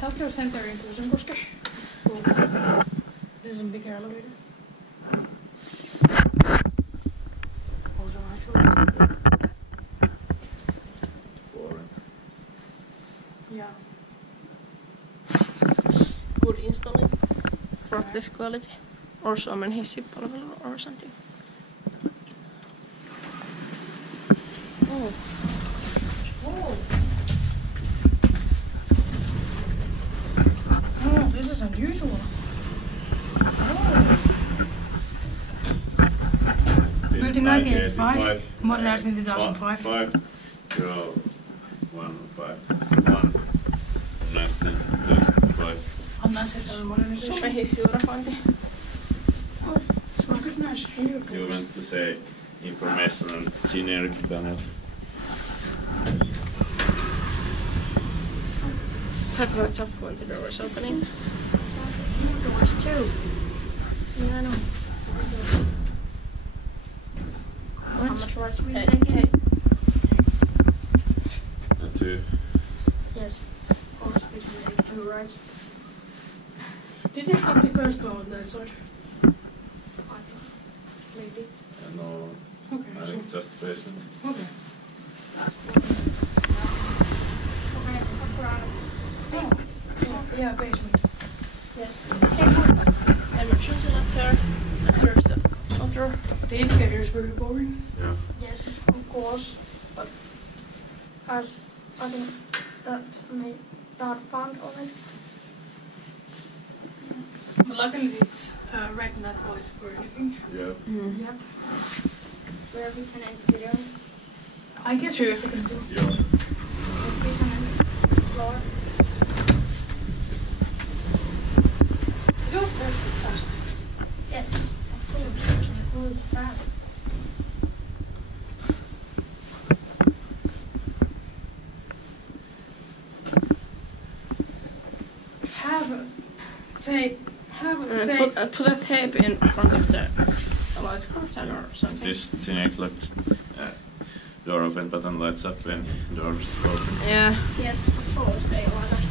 Healthcare center in Kuusankoski. This is a big elevator. Also actually. Boring. Yeah. Good installing. Practice quality. Or Suomen Hissiurakointi or something. Oh. Oh. Oh, this is unusual. Oh. Built in 1985, modernized in 2005. 5015. Modernized in 2005. Unnecessary modernization. Suomen Hissiurakointi. Oh, smells nice. You meant to say informational generic panel. That was up when the door was opening. It smells like innerdoors too. Yeah, I know. How much rice we Hey, taking? hey. 2. Yes, of course we can take 2 rice. Did they have the first one on that side? Maybe. No, Okay, I think just basement. Okay. Okay, what's around? Oh, yeah, basement. Yes. Emergency letter. Letters the author. The indicator is very boring. Yeah. Yes, of course. But as I think that may not found on it. But luckily it's red, not white or anything. Yeah. Mm. Yep. Where we can enter the room. I guess we can do. Yeah. Yes, we can enter the floor. It goes very fast. Yes, of course. It goes fast. Have a tape. Put a tape in front of the light curtain or something. This generic locked door open button lights up when doors open. Yeah. Yes, of course they are.